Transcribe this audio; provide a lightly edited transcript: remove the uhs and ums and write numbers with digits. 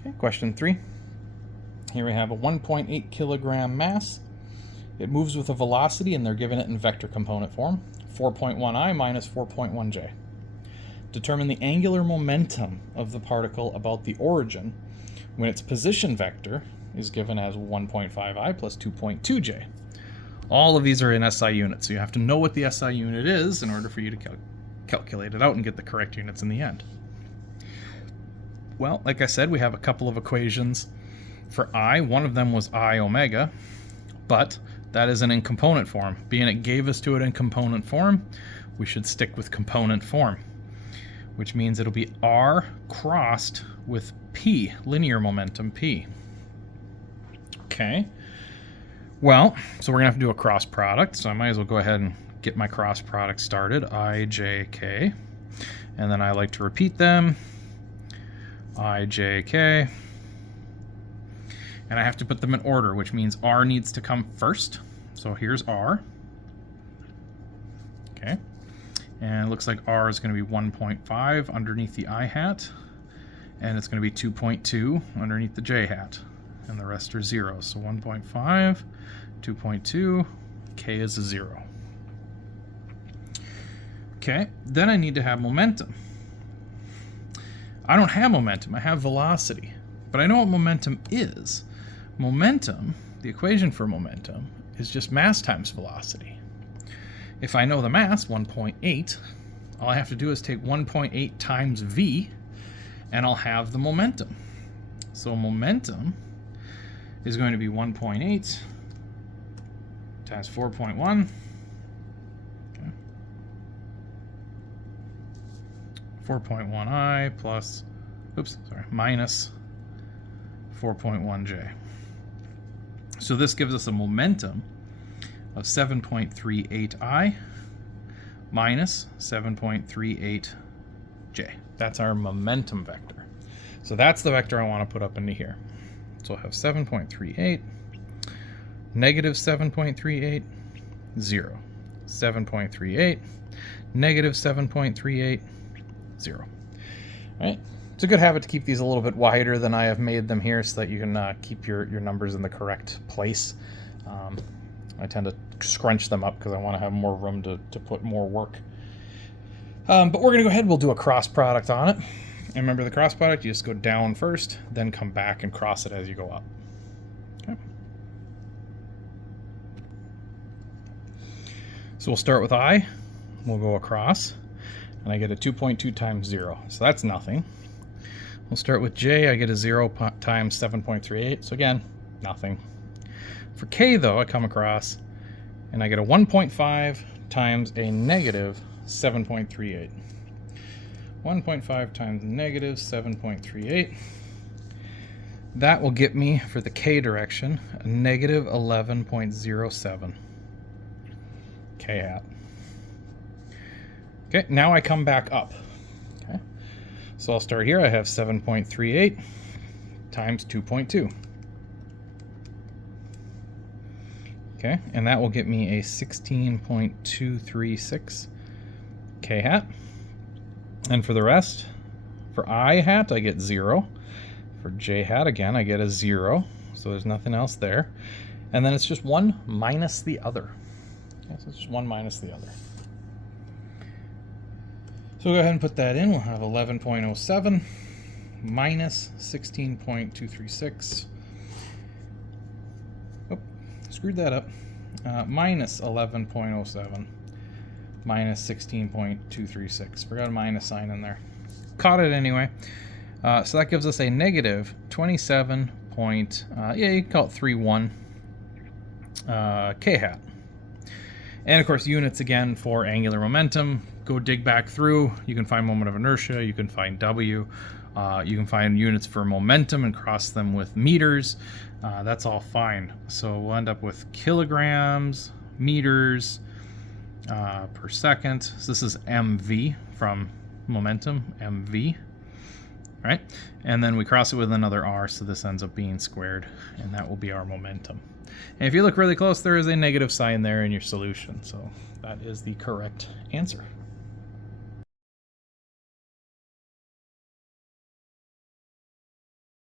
Okay, question 3. Here we have a 1.8 kilogram mass. It moves with a velocity, and they're given it in vector component form, 4.1i minus 4.1j. Determine the angular momentum of the particle about the origin when its position vector is given as 1.5i plus 2.2j. All of these are in SI units, so you have to know what the SI unit is in order for you to calculate it out and get the correct units in the end. Well, like I said, we have a couple of equations for I. One of them was I omega, but that isn't in component form. Being it gave us to it in component form, we should stick with component form, which means it'll be R crossed with P, linear momentum P. Okay. Well, so we're going to have to do a cross product, so I might as well go ahead and get my cross product started. I, J, K. And then I like to repeat them. I, J, K. And I have to put them in order, which means R needs to come first. So here's R. Okay. And it looks like R is going to be 1.5 underneath the I hat. And it's going to be 2.2 underneath the J hat. And the rest are zeros. So 1.5, 2.2, K is a 0. Okay, then I need to have momentum. I don't have momentum, I have velocity. But I know what momentum is. Momentum, the equation for momentum, is just mass times velocity. If I know the mass, 1.8, all I have to do is take 1.8 times v, and I'll have the momentum. So momentum is going to be 1.8 times 4.1. Okay. 4.1i plus, minus 4.1j. So this gives us a momentum of 7.38i minus 7.38j. That's our momentum vector. So that's the vector I want to put up into here. So I'll have 7.38, negative 7.38, 0. 7.38, negative 7.38, 0. All right. It's a good habit to keep these a little bit wider than I have made them here so that you can keep your numbers in the correct place. I tend to scrunch them up because I want to have more room to put more work. But we're going to go ahead and we'll do a cross product on it. And remember the cross product, you just go down first, then come back and cross it as you go up. Okay. So we'll start with I. We'll go across, and I get a 2.2 times 0. So that's nothing. We'll start with J. I get a 0 times 7.38. So again, nothing. For K, though, I come across, and I get a 1.5 times a negative 7.38. 1.5 times negative 7.38. That will get me, for the K direction, a negative 11.07 K hat. Okay, now I come back up. Okay, so I'll start here. I have 7.38 times 2.2. Okay, and that will get me a 16.236 K hat. And for the rest, for I hat, I get 0. For J hat, again, I get a 0. So there's nothing else there. And then it's just one minus the other. Okay, so it's just one minus the other. So we'll go ahead and put that in. We'll have 11.07 minus 16.236. Oh, screwed that up. Minus 11.07. Minus 16.236. Forgot a minus sign in there. Caught it anyway. So that gives us a negative 27. You can call it 31 K hat. And of course, units again for angular momentum. Go dig back through. You can find moment of inertia. You can find W. You can find units for momentum and cross them with meters. That's all fine. So we'll end up with kilograms, meters, per second. So this is MV from momentum, MV, right? And then we cross it with another R, so this ends up being squared, and that will be our momentum. And if you look really close, there is a negative sign there in your solution, so that is the correct answer.